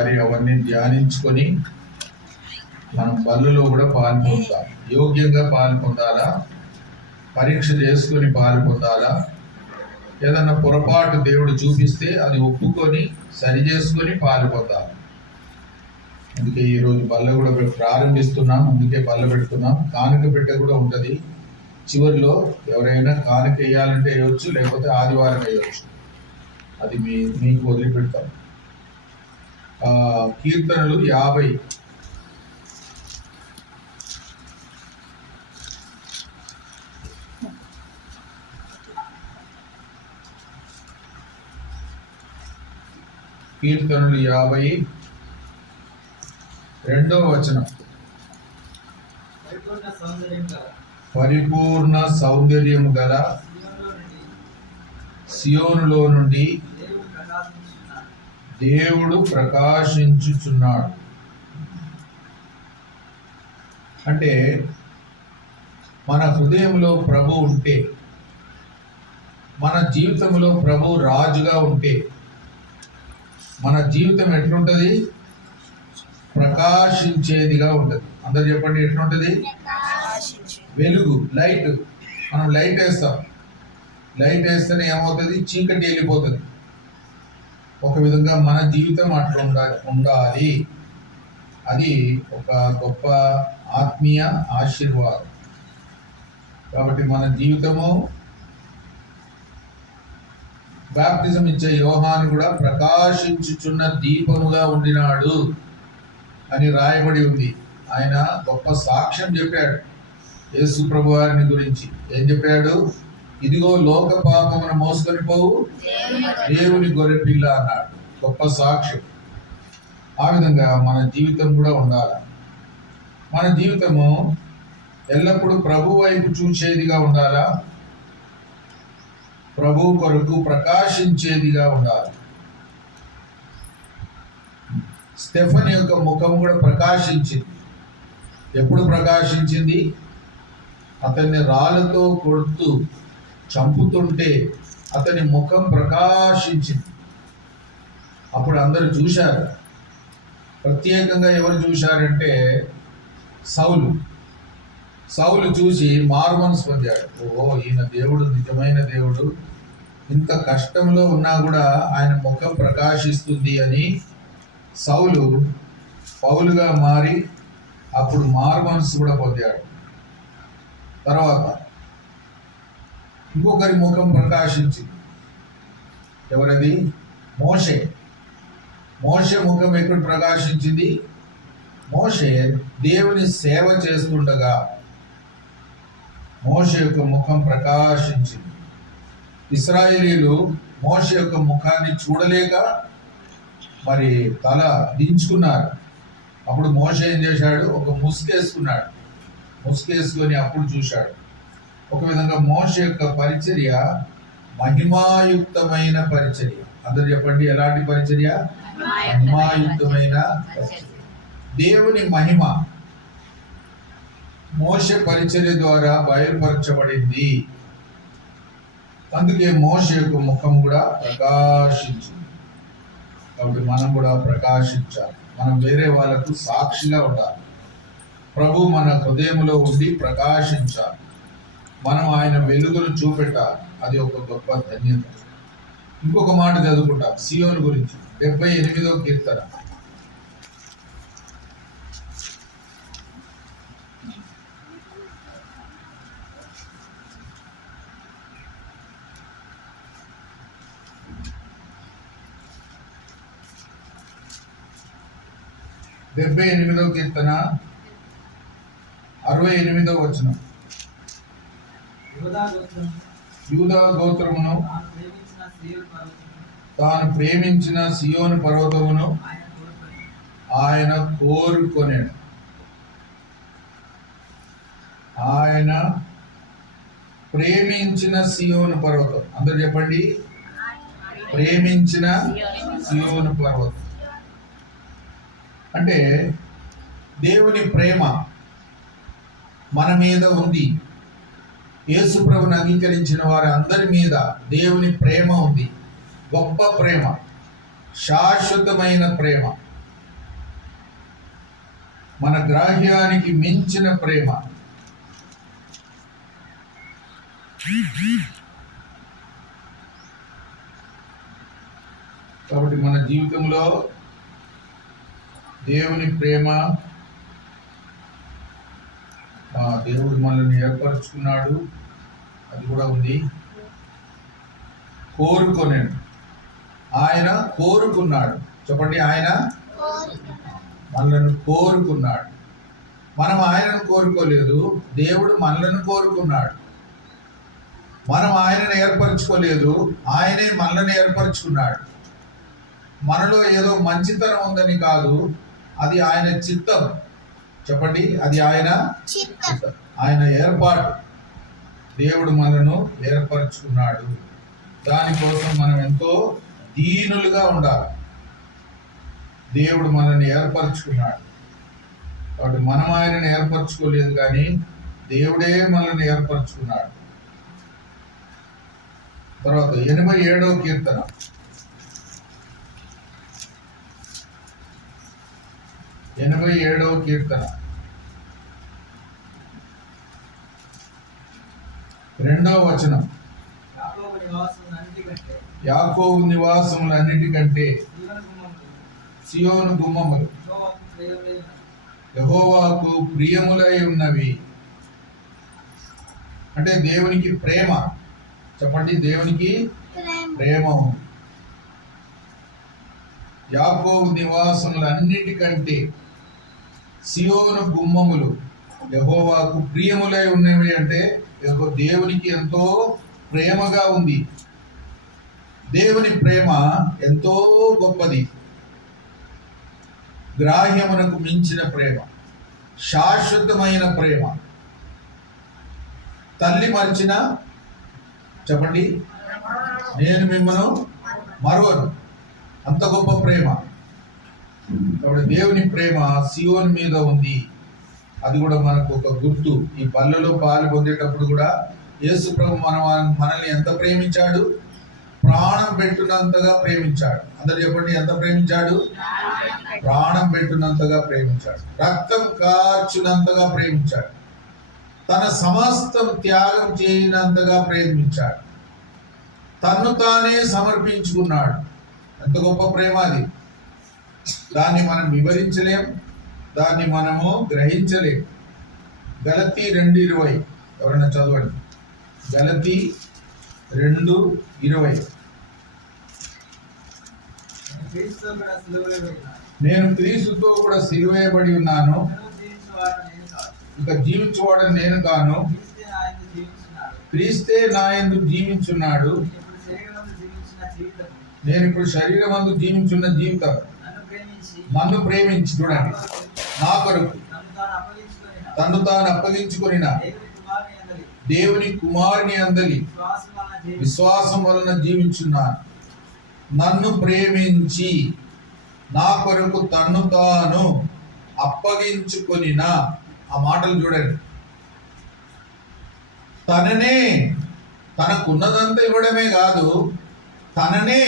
ఒకసారి అవన్నీ ధ్యానించుకొని మనం బల్లులో కూడా పాల్పొందాం. యోగ్యంగా పాల్పొందాలా, పరీక్ష చేసుకొని పాల్పొందాలా, ఏదన్నా పొరపాటు దేవుడు చూపిస్తే అది ఒప్పుకొని సరి చేసుకొని పాల్పొందాలి. అందుకే ఈరోజు బల్ల కూడా ప్రారంభిస్తున్నాం. అందుకే బల్ల పెడుతున్నాం. కానుక పెట్టె కూడా ఉంటుంది. చివరిలో ఎవరైనా కానుక వేయాలంటే వేయవచ్చు, లేకపోతే ఆదివారం వేయవచ్చు. అది మీకు వదిలిపెడతాం. కీర్తనలు 50. కీర్తనలు 50 2వ వచనం. పరిపూర్ణ సౌందర్యము గల సియోనులో నుండి దేవుడు ప్రకాశించుచున్నాడు. అంటే మన హృదయంలో ప్రభు ఉంటే, మన జీవితంలో ప్రభు రాజుగా ఉంటే, మన జీవితం ఎట్లుంటుంది? ప్రకాశించేదిగా ఉంటుంది. అందరు చెప్పండి, ఎట్లుంటుంది? వెలుగు, లైట్. మనం లైట్ వేస్తాం. లైట్ వేస్తేనే ఏమవుతుంది? చీకటి వెళ్ళిపోతుంది. ఒక విధంగా మన జీవితం అట్లా ఉండాలి. అది ఒక గొప్ప ఆత్మీయ ఆశీర్వాదం. కాబట్టి మన జీవితము, బాప్టిజం ఇచ్చే యోహాను కూడా ప్రకాశించుచున్న దీపముగా ఉండినాడు అని రాయబడి ఉంది. ఆయన గొప్ప సాక్ష్యం చెప్పాడు యేసు ప్రభు వారిని గురించి. ఏం చెప్పాడు? ఇదిగో లోక పాపమును మోసుకొని పోవు దేవుని గొర్రెపిల్ల అన్నాడు. గొప్ప సాక్ష్యం. ఆ విధంగా మన జీవితం కూడా ఉండాలి. మన జీవితము ఎల్లప్పుడూ ప్రభు వైపు చూసేదిగా ఉండాలా, ప్రభు కొరకు ప్రకాశించేదిగా ఉండాలి. స్టెఫన్ యొక్క ముఖం కూడా ప్రకాశించింది. ఎప్పుడు ప్రకాశించింది? అతన్ని రాళ్ళతో కొడుతూ చంపుతుంటే అతని ముఖం ప్రకాశించింది. అప్పుడు అందరూ చూశారు. ప్రత్యేకంగా ఎవరు చూశారంటే సౌలు చూసి మారుమనసు పొందాడు. ఓహో, ఈయన దేవుడు నిజమైన దేవుడు, ఇంత కష్టంలో ఉన్నా కూడా ఆయన ముఖం ప్రకాశిస్తుంది అని సౌలు పౌలుగా మారి అప్పుడు మారుమనసు కూడా పొందాడు. తర్వాత ఇంకొకరి ముఖం ప్రకాశించింది. ఎవరది? మోషే ముఖం ఎక్కడ ప్రకాశించింది? మోషే దేవుని సేవ చేస్తుండగా మోషే యొక్క ముఖం ప్రకాశించింది. ఇశ్రాయేలీలు మోషే యొక్క ముఖాన్ని చూడలేక మరి తల దించుకున్నారు. అప్పుడు మోషే ఏం చేశాడు? ఒక ముసుకేసుకొని అప్పుడు చూశాడు. ఒక విధంగా మోషే యొక్క పరిచర్య మహిమాయుక్తమైన పరిచర్య. అందరు చెప్పండి, ఎలాంటి పరిచర్య? మహిమాయుక్తమైన పరిచర్య. దేవుని మహిమ మోషే పరిచర్య ద్వారా బయలుపరచబడింది. అందుకే మోషే యొక్క ముఖం కూడా ప్రకాశించింది. కాబట్టి మనం కూడా ప్రకాశించాలి. మనం వేరే వాళ్ళకు సాక్షిగా ఉండాలి. ప్రభు మన హృదయంలో ఉండి ప్రకాశించాలి. మనం ఆయన వెలుగును చూపెట్టాలి. అది ఒక గొప్ప ధన్యత. ఇంకొక మాట చదువుకుంటాం సియోను గురించి. 78వ కీర్తన. కీర్తన 68వ వచనం. యూదా గోత్రమును తాను ప్రేమించిన సియోను పర్వతమును ఆయన కోరుకొనేడు. ఆయన ప్రేమించిన సియోను పర్వతం. అందరు చెప్పండి, ప్రేమించిన సియోను పర్వతం. అంటే దేవుని ప్రేమ మన మీద ఉంది. యేసు ప్రభువుని అంగీకరించిన వారి అందరి మీద దేవుని ప్రేమ ఉంది. గొప్ప ప్రేమ, శాశ్వతమైన ప్రేమ. మన గ్రాహ్యానికి మించిన ప్రేమ. కాబట్టి మన జీవితంలో దేవుని ప్రేమ, దేవుడు మనల్ని ఏర్పరచుకున్నాడు, అది కూడా ఉంది. కోరుకొనేను, ఆయన కోరుకున్నాడు. చెప్పండి, ఆయన మనలను కోరుకున్నాడు. మనం ఆయనను కోరుకోలేదు, దేవుడు మనలను కోరుకున్నాడు. మనం ఆయనను ఏర్పరచుకోలేదు, ఆయనే మనల్ని ఏర్పరచుకున్నాడు. మనలో ఏదో మంచితనం ఉందని కాదు, అది ఆయన చిత్తం. చెప్పండి, అది ఆయన చిత్తం, ఆయన ఏర్పాటు. దేవుడు మనను ఏర్పరచుకున్నాడు. దానికోసం మనం ఎంతో దీనులుగా ఉండాలి. దేవుడు మనల్ని ఏర్పరచుకున్నాడు. కాబట్టి మనం ఆయనను ఏర్పరచుకోలేదు, కానీ దేవుడే మనల్ని ఏర్పరచుకున్నాడు. తర్వాత 87వ కీర్తన. 87వ కీర్తన 2వ వచనం. యాకోబు నివాసములన్నిటికంటే సియోను గుమ్మములు యెహోవాకు ప్రియములై ఉన్నవి. అంటే దేవునికి ప్రేమ. చెప్పండి, దేవునికి ప్రేమ ఉంది. యాకోబు నివాసములన్నిటికంటే సియోను గుమ్మములు యెహోవాకు ప్రియములై ఉన్నవి. అంటే దేవునికి ఎంతో ప్రేమగా ఉంది. దేవుని ప్రేమ ఎంతో గొప్పది, గ్రాహ్యమునకు మించిన ప్రేమ, శాశ్వతమైన ప్రేమ. తల్లి మరిచిన, చెప్పండి, నేను మిమ్మను మరువను, అంత గొప్ప ప్రేమ. కాబట్టి దేవుని ప్రేమ సియోను మీద ఉంది. అది కూడా మనకు ఒక గుర్తు. ఈ బల్లలో పాలు పొందేటప్పుడు కూడా యేసు ప్రభు మనల్ని ఎంత ప్రేమించాడు? ప్రాణం పెట్టునంతగా ప్రేమించాడు. అందరు చెప్పండి, ఎంత ప్రేమించాడు? ప్రాణం పెట్టునంతగా ప్రేమించాడు, రక్తం కార్చునంతగా ప్రేమించాడు, తన సమస్తం త్యాగం చేయనంతగా ప్రేమించాడు, తన్ను తానే సమర్పించుకున్నాడు. ఎంత గొప్ప ప్రేమ అది! దాన్ని మనం వివరించలేం, దాన్ని మనము గ్రహించలేం. గలతీ 2:20 ఎవరైనా చదవండి. గలతీ 2:20. నేను క్రీస్తుతో కూడా సిలువేయబడి ఉన్నాను, ఇక జీవించువాడని నేను కాను, క్రీస్తే నా యందు జీవించున్నాడు. నేను ఇప్పుడు శరీరమందు జీవించున్న జీవితం నన్ను ప్రేమించి, చూడండి, నా కొరకు తను తాను అప్పగించుకొనిన దేవుని కుమారుని అందలి విశ్వాసం వలన జీవించున్నాను. నన్ను ప్రేమించి నా కొరకు తన్ను తాను అప్పగించుకొనిన, ఆ మాటలు చూడండి. తననే, తనకున్నదంతా ఇవ్వడమే కాదు, తననే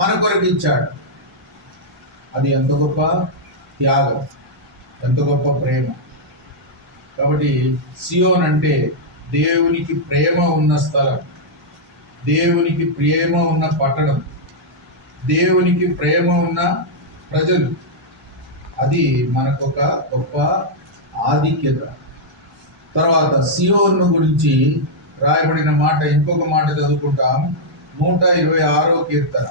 మన కొరకు ఇచ్చాడు. అది ఎంత గొప్ప త్యాగం, ఎంత గొప్ప ప్రేమ. కాబట్టి సియోన్ అంటే దేవునికి ప్రేమ ఉన్న స్థలం, దేవునికి ప్రేమ ఉన్న పట్టణం, దేవునికి ప్రేమ ఉన్న ప్రజలు. అది మనకొక గొప్ప ఆధిక్యత. తర్వాత సియోను గురించి రాయబడిన మాట, ఇంకొక మాట చదువుకుంటాం. 126వ కీర్తన.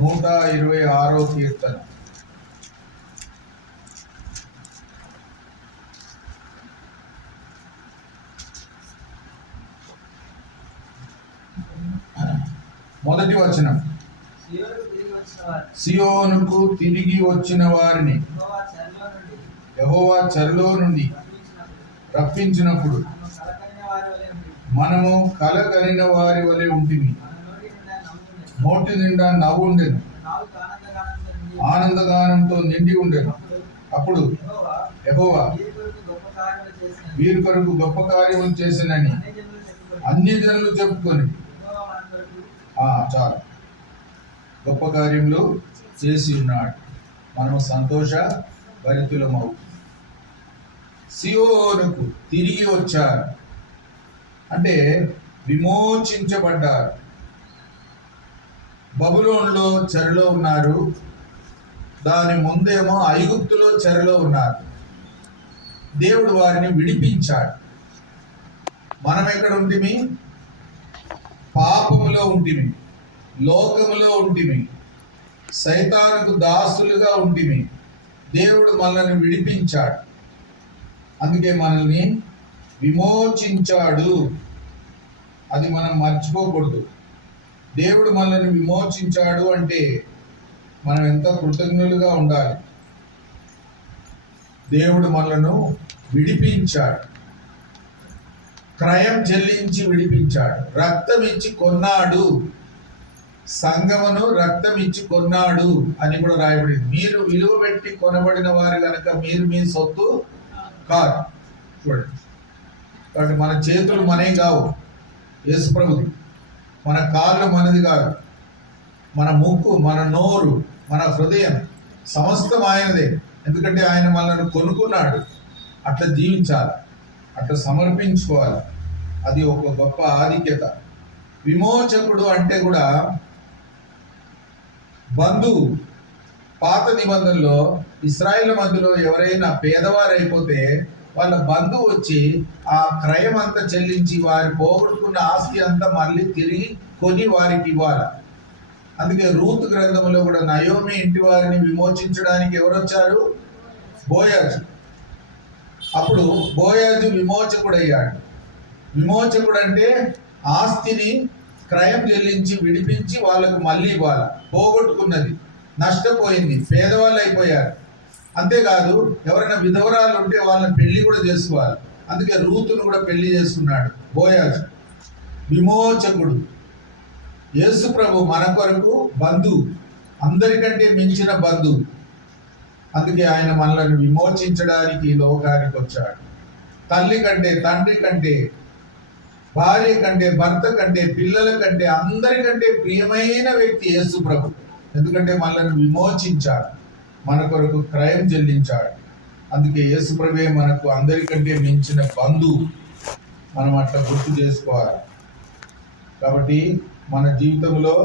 126వ కీర్తన. మొదటి వచనం. సియోనుకు తిరిగి వచ్చిన వారిని యెహోవా చెరలో నుండి రప్పించినప్పుడు మనము కలగలిన వారి వలె ఉంటుంది. నోటి నిండా నవ్వు ఉండేను, ఆనందగానంతో నిండి ఉండేను. అప్పుడు యెహోవా వీరి కొరకు గొప్ప కార్యములు చేసినని అన్ని జనులు చెప్పుకొని, చాలు, గొప్ప కార్యములు చేసి ఉన్నాడు. మనము సంతోష భరితులమవు. సియోనుకు తిరిగి వచ్చారు అంటే విమోచించబడ్డారు. బబులోనులో చెరలో ఉన్నారు, దాని ముందేమో ఐగుప్తులో చెరలో ఉన్నారు. దేవుడు వారిని విడిపించాడు. మనం ఎక్కడ ఉంటిమి? పాపములో ఉంటిమి, లోకములో ఉంటిమి, సైతానుకు దాసులుగా ఉంటిమి. దేవుడు మనల్ని విడిపించాడు, అందుకే మనల్ని విమోచించాడు. అది మనం మర్చిపోకూడదు. దేవుడు మనల్ని విమోచించాడు అంటే మనం ఎంత కృతజ్ఞులుగా ఉండాలి. దేవుడు మనలను విడిపించాడు, క్రయం చెల్లించి విడిపించాడు, రక్తం ఇచ్చి కొన్నాడు. సంఘమును రక్తం ఇచ్చి కొన్నాడు అని కూడా రాయబడింది. మీరు విలువ పెట్టి కొనబడిన వారు కనుక మీరు మీ సొత్తు కాదు. చూడండి, కాబట్టి మన చేతులు మనవి కావు, యేసు ప్రభుది. మన కాళ్ళు మనది కాదు, మన ముక్కు, మన నోరు, మన హృదయం సమస్తం ఆయనదే. ఎందుకంటే ఆయన మనల్ని కొనుక్కున్నాడు. అట్లా జీవించాలి, అట్లా సమర్పించుకోవాలి. అది ఒక గొప్ప ఆధిక్యత. విమోచకుడు అంటే కూడా బంధువు. పాత నిబంధనలో ఇశ్రాయేలు మధ్యలో ఎవరైనా పేదవారు అయిపోతే వాళ్ళ బంధువు వచ్చి ఆ క్రయం అంతా చెల్లించి వారి పోగొట్టుకున్న ఆస్తి అంతా మళ్ళీ తిరిగి కొని వారికి ఇవ్వాలి. అందుకే రూతు గ్రంథంలో కూడా నయోమి ఇంటి వారిని విమోచించడానికి ఎవరు వచ్చారు? బోయాజు. అప్పుడు బోయాజు విమోచకుడు అయ్యాడు. విమోచకుడు అంటే ఆస్తిని క్రయం చెల్లించి విడిపించి వాళ్ళకు మళ్ళీ ఇవ్వాలి. పోగొట్టుకున్నది, నష్టపోయింది, పేదవాళ్ళు అయిపోయారు. అంతేకాదు ఎవరైనా విధవరాలు ఉంటే వాళ్ళని పెళ్లి కూడా చేసుకోవాలి. అందుకే రూతును కూడా పెళ్లి చేసుకున్నాడు బోయాజు. విమోచకుడు. యేసు ప్రభు మన కొరకు బంధువు, అందరికంటే మించిన బంధువు. అందుకే ఆయన మనల్ని విమోచించడానికి ఈ లోకానికి వచ్చాడు. తల్లి కంటే, తండ్రి కంటే, భార్య కంటే, భర్త కంటే, పిల్లల కంటే, అందరికంటే ప్రియమైన వ్యక్తి యేసు ప్రభు. ఎందుకంటే మనల్ని విమోచించాడు, మన కొరకు క్రయం చెల్లించాడు. అందుకే యేసు ప్రభువే మనకు అందరికంటే మించిన బంధువు. మనం అట్లా గుర్తు చేసుకోవాలి. కాబట్టి మన జీవితంలో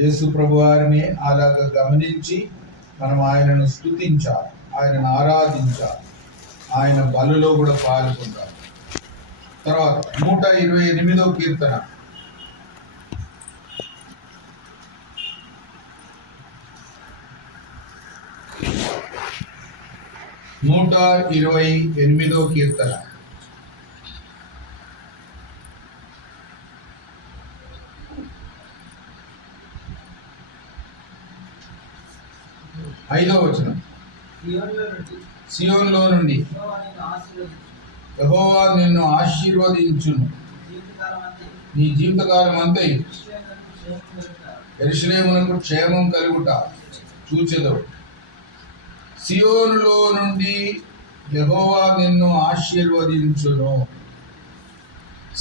యేసు ప్రభు వారిని అలాగ గమనించి మనం ఆయనను స్తుతించాలి, ఆయనను ఆరాధించాలి, ఆయన బలులో కూడా పాల్గొంటాలి. తర్వాత 128వ కీర్తన. నూట 128వ కీర్తన. ఐదవ వచనం. సియోనులో నుండి యెహోవా నిన్ను ఆశీర్వదించును, నీ జీవితకాలం అంతయు యెరూషలేమునకు క్షేమం కలుగుట చూచెదవు. సియోనులో నుండి యెహోవా నిన్ను ఆశీర్వదించును.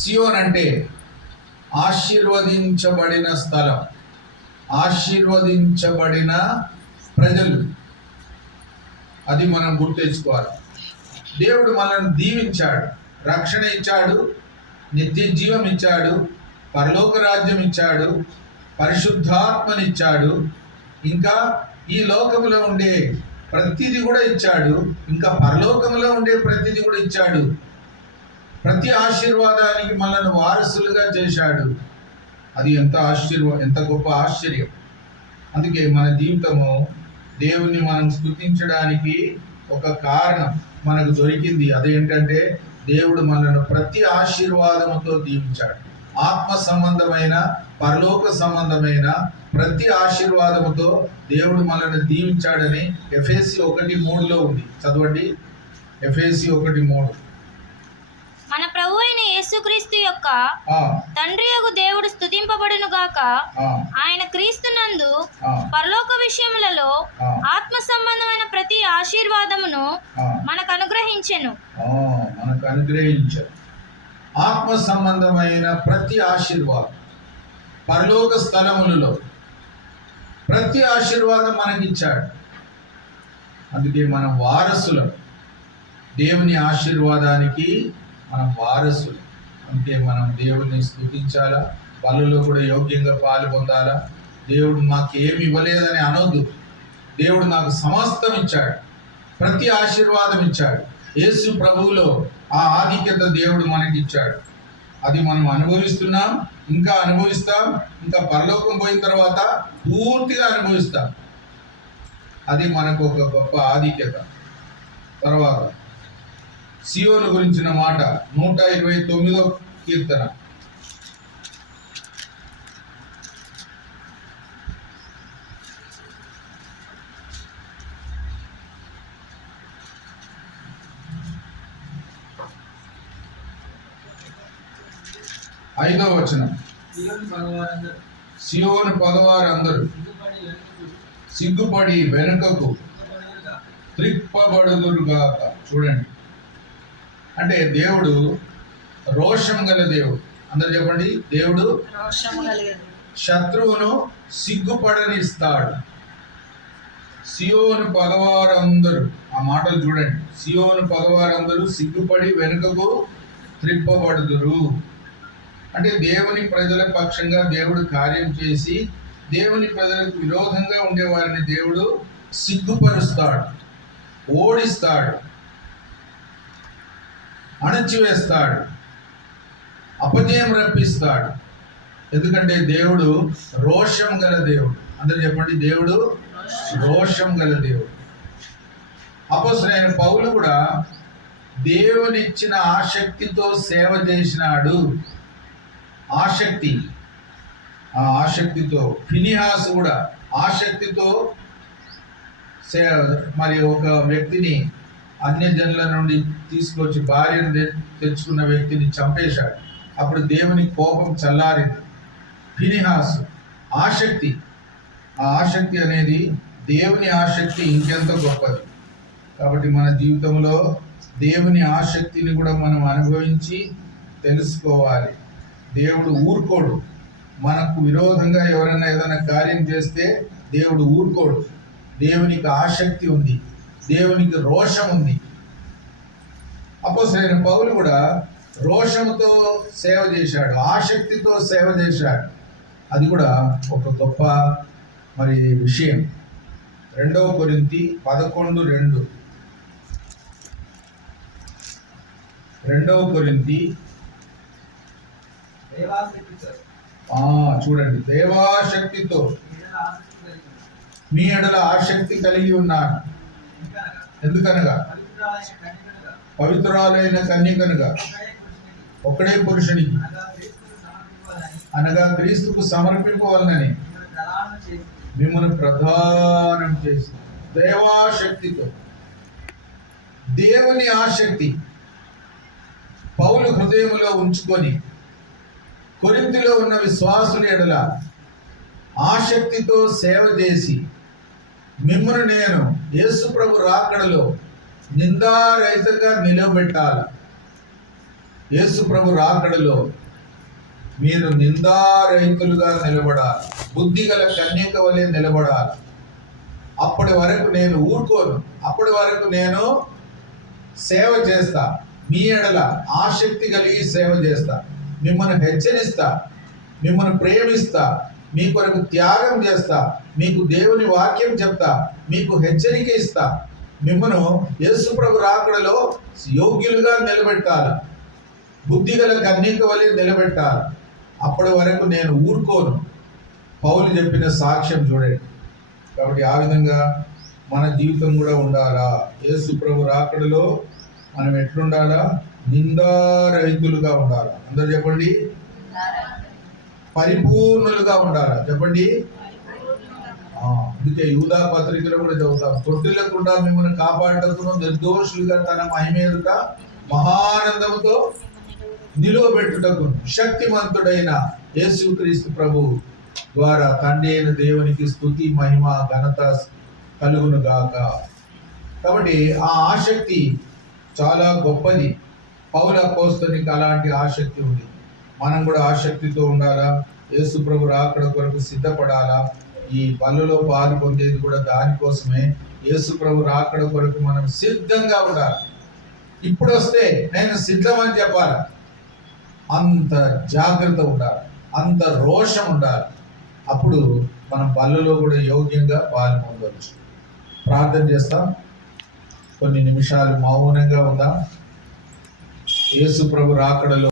సియోన్ అంటే ఆశీర్వదించబడిన స్థలం, ఆశీర్వదించబడిన ప్రజలు. అది మనం గుర్తుంచుకోవాలి. దేవుడు మనల్ని దీవించాడు, రక్షణ ఇచ్చాడు, నిత్య జీవం ఇచ్చాడు, పరలోక రాజ్యం ఇచ్చాడు, పరిశుద్ధాత్మనిచ్చాడు, ఇంకా ఈ లోకములో ఉండే ప్రతిదీ కూడా ఇచ్చాడు, ఇంకా పరలోకములో ఉండే ప్రతిదీ కూడా ఇచ్చాడు. ప్రతి ఆశీర్వాదానికి మనల్ని వారసులుగా చేశాడు. అది ఎంత గొప్ప ఆశ్చర్యం. అందుకే మన జీవితము దేవుణ్ణి మనం స్తుతించడానికి ఒక కారణం మనకు దొరికింది. అదేంటంటే దేవుడు మనల్ని ప్రతి ఆశీర్వాదముతో దీవించాడు. ఆత్మ సంబంధమైన, పరలోక సంబంధమైన ప్రతి ఆశీర్వాదముతో దేవుడు మనల్ని దీవించాడని ఎఫెసీ 1:3 ఉంది. చదవండి, ఎఫెసీ 1:3. మన ప్రభు అయిన యేసుక్రీస్తు యొక్క తండ్రియగు దేవుడు స్తుతింపబడును గాక. ఆయన క్రీస్తునందు పరలోక విషయములలో ఆత్మ సంబంధమైన ప్రతి ఆశీర్వాదమును మనకు అనుగ్రహించెను. ఆత్మ సంబంధమైన ప్రతి ఆశీర్వాదం, పరలోక స్థలములలో ప్రతి ఆశీర్వాదం మనకిచ్చాడు. అందుకే మనం వారసులం, దేవుని ఆశీర్వాదానికి మనం వారసులు. అందుకే మనం దేవుని స్తుతించాలా, బలులో కూడా యోగ్యంగా పాలు పొందాలా. దేవుడు మాకు ఏమి ఇవ్వలేదని అనొద్దు. దేవుడు నాకు సమస్తం ఇచ్చాడు, ప్రతి ఆశీర్వాదం ఇచ్చాడు. యేసు ప్రభువులో ఆ ఆధిక్యత దేవుడు మనకి ఇచ్చాడు. అది మనం అనుభవిస్తున్నాం, ఇంకా అనుభవిస్తాం, ఇంకా పరలోకం పోయిన తర్వాత పూర్తిగా అనుభవిస్తాం. అది మనకు ఒక గొప్ప ఆధిక్యత. తర్వాత సియోను గురించిన మాట 129వ కీర్తన. ఐదవ వచనం. సియోను పగవారందరూ సిగ్గుపడి వెనుకకు త్రిప్పబడుదురుగాక. చూడండి, అంటే దేవుడు రోషం గల దేవుడు. అందరు చెప్పండి, దేవుడు శత్రువును సిగ్గుపడనిస్తాడు. సియోను పగవారందరూ, ఆ మాటలు చూడండి, సియోను పగవారందరూ సిగ్గుపడి వెనుకకు త్రిప్పబడుదురు. అంటే దేవుని ప్రజల పక్షంగా దేవుడు కార్యం చేసి దేవుని ప్రజలకు విరోధంగా ఉండేవారిని దేవుడు సిగ్గుపరుస్తాడు, ఓడిస్తాడు, అణచివేస్తాడు, అపజయం రప్పిస్తాడు. ఎందుకంటే దేవుడు రోషం గల దేవుడు. అందరూ చెప్పండి, దేవుడు రోషం గల దేవుడు. అపొస్తలుడైన పౌలు కూడా దేవునిచ్చిన ఆసక్తితో సేవ చేసినాడు. ఆ ఆసక్తితో ఫినిహాస్ కూడా ఆసక్తితో మరి ఒక వ్యక్తిని అన్యజనుల నుండి తీసుకొచ్చి భార్యను తెచ్చుకున్న వ్యక్తిని చంపేశాడు. అప్పుడు దేవుని కోపం చల్లారింది. ఫినిహాస్ ఆసక్తి, ఆ ఆసక్తి అనేది దేవుని ఆసక్తి ఇంకెంత గొప్పది. కాబట్టి మన జీవితంలో దేవుని ఆసక్తిని కూడా మనం అనుభవించి తెలుసుకోవాలి. దేవుడు ఊరుకోడు. మనకు విరోధంగా ఎవరైనా ఏదైనా కార్యం చేస్తే దేవుడు ఊరుకోడు. దేవునికి ఆసక్తి ఉంది, దేవునికి రోషం ఉంది. అపొస్తలుడైన పౌలు కూడా రోషంతో సేవ చేశాడు, ఆసక్తితో సేవ చేశాడు. అది కూడా ఒక గొప్ప మరి విషయం. 2 కొరింథీ 11:2. 2 కొరింథీ చూడండి, దేవాశక్తితో మీ ఎడల ఆసక్తి కలిగి ఉన్నాను. ఎందుకనగా పవిత్రాలైన కన్యకనుగా ఒకడే పురుషునికి అనగా క్రీస్తుకు సమర్పింపవలనని మిమ్మల్ని ప్రదానం చేసి. దేవాశక్తితో, దేవుని ఆసక్తి పౌలు హృదయములో ఉంచుకొని కొరింథీలో ఉన్న విశ్వాసుల ఎడల ఆసక్తితో సేవ చేసి మిమ్మల్ని నేను యేసు ప్రభు రాకడలో నిందారహితంగా నిలబెట్టాలి. యేసు ప్రభు రాకడలో మీరు నిందారహితులుగా నిలబడాలి, బుద్ధిగల కన్యక వలె నిలబడాలి. అప్పటి వరకు నేను ఊరుకోను, అప్పటి వరకు నేను సేవ చేస్తా, మీ ఎడల ఆసక్తి కలిగి సేవ చేస్తా, మిమ్మల్ని హెచ్చరిస్తా, మిమ్మల్ని ప్రేమిస్తా, మీ కొరకు త్యాగం చేస్తా, మీకు దేవుని వాక్యం చెప్తా, మీకు హెచ్చరిక ఇస్తా. మిమ్మల్ని యేసు ప్రభు రాకడలో యోగ్యులుగా నిలబెట్టాలి, బుద్ధిగల కన్యక వలె నిలబెట్టాలి. అప్పటి వరకు నేను ఊరుకోను. పౌలు చెప్పిన సాక్ష్యం చూడండి. కాబట్టి ఆ విధంగా మన జీవితం కూడా ఉండాలా. యేసు ప్రభు రాకడలో మనం ఎట్లుండాలా? నిందారహితులుగా ఉండాలి. అందరూ చెప్పండి, పరిపూర్ణులుగా ఉండాలి. చెప్పండి. అందుకే యూదా పత్రికలో కూడా చదువుతాం, తొట్టిల్లకుండా మిమ్మల్ని కాపాడటకును నిర్దోషులుగా తన మహిమ ఎదుట మహానందముతో నిలువబెట్టుటకు శక్తిమంతుడైన యేసుక్రీస్తు ప్రభు ద్వారా తండ్రి అయిన దేవునికి స్తుతి మహిమ ఘనత కలుగును గాక. కాబట్టి ఆ ఆసక్తి చాలా గొప్పది. పౌలు అపోస్తలునికి అలాంటి ఆసక్తి ఉంది. మనం కూడా ఆసక్తితో ఉండాలా, యేసు ప్రభు రాకడ కొరకు సిద్ధపడాలా. ఈ బల్లలో పాలు పొందేది కూడా దానికోసమే. యేసు ప్రభు రాకడ కొరకు మనం సిద్ధంగా ఉండాలి. ఇప్పుడు వస్తే నేను సిద్ధమని చెప్పాలి. అంత జాగ్రత్త ఉండాలి, అంత రోషం ఉండాలి. అప్పుడు మనం బల్లలో కూడా యోగ్యంగా పాలు పొందవచ్చు. ప్రార్థన చేస్తాం. కొన్ని నిమిషాలు మౌనంగా ఉందాం. యేసు ప్రభు రాకడలో